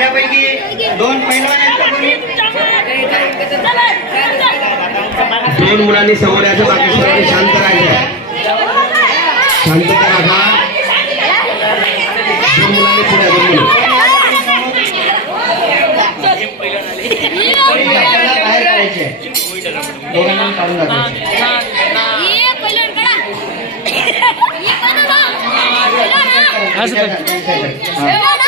आपल्यापैकी दोन पैलवान आहेत दोन मुलांनी समोर यायचं बाकी शांत राहायचं शांतता राखा दोन मुलांनी पुढे दोन मुलं बाहेर काढायचे दोघांना काढून टाकायचे टाळ्या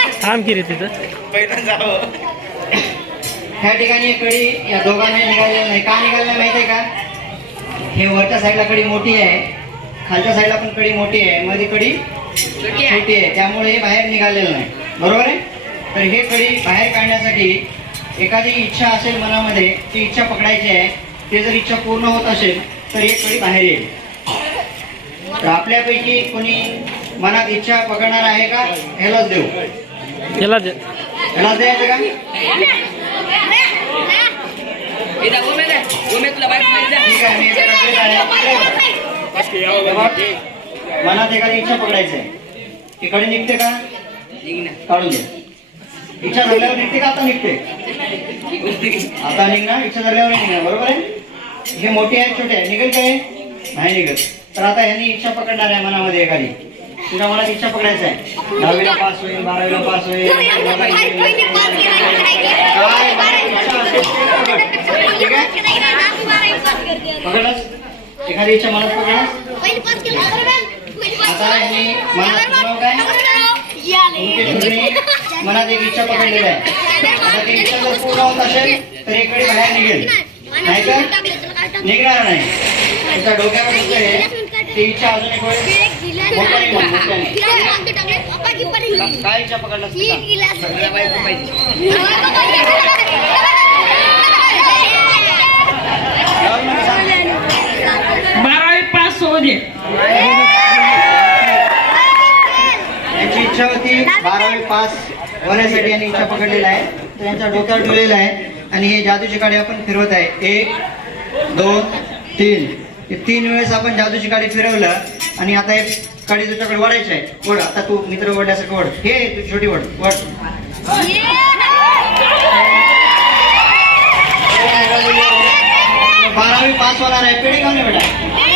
वाजवा थोडा ओढून काढून टाकला लवकर एकदम थांबायचं एकदम थांब. एक जण थांब ना थांब थांब की रे तिथं ह्या ठिकाणी कडी या दोघांनी निघालेल्या नाही. का निघालेल्या माहिती आहे का? हे वरच्या साईडला कडी मोठी आहे. खालच्या साईडला पण कडी मोठी आहे. मध्ये कडी छोटी आहे. त्यामुळे हे बाहेर निघालेलं नाही. बरोबर आहे? तर हे कडी बाहेर काढण्यासाठी एखादी इच्छा असेल मनामध्ये ती इच्छा पकडायची आहे. ते जर इच्छा पूर्ण होत असेल तर हे कडी बाहेर येईल. तर आपल्यापैकी कोणी मनात इच्छा पकडणार आहे का? ह्यालाच देऊ. याला दे. द्यायचं का? मनात एखादी इच्छा पकडायची आहे. इकडे निघते का? काढून दे. इच्छा झाल्यावर निघते का? आता निघते. आता निघणार इच्छा झाल्यावर निघणार बरोबर आहे? हे मोठे आहे छोटे आहे निघेल काय नाही निघत. तर आता ह्यांनी इच्छा पकडणार आहे मनामध्ये एखादी. तुझ्या मनात इच्छा पकडायचं आहे. दहावीला पास होईल बारावीला पास होईल. पकडलास एखादी इच्छा मनात पकडलास आता मनात नाव काय? मुकेश मनात एक इच्छा पकडलेली आहे. आता ती इच्छा जर पूर्ण होत असेल तर एक वेळी बाहेर निघेल. नाही तर निघणार नाही. तुमच्या डोक्यावर दिसतं हे. ती इच्छा अजून एक. काय सांग. बारावी पास होऊ दे. यांची इच्छा होती बारावी पास होण्यासाठी यांनी इच्छा पकडलेला आहे. तर यांच्या डोक्यावर ठेवलेला आहे. आणि हे जादूची काडी आपण फिरवत आहे. एक दोन तीन. तीन वेळेस आपण जादूची गाडी फिरवलं आणि आता एक गाडी तुझ्याकडे वडायची आहे. वड आता तू मित्र वडल्यासारखं वड हे तू छोटी वड वड बारावी पास होणार आहे. पेढे का नाही बेटा.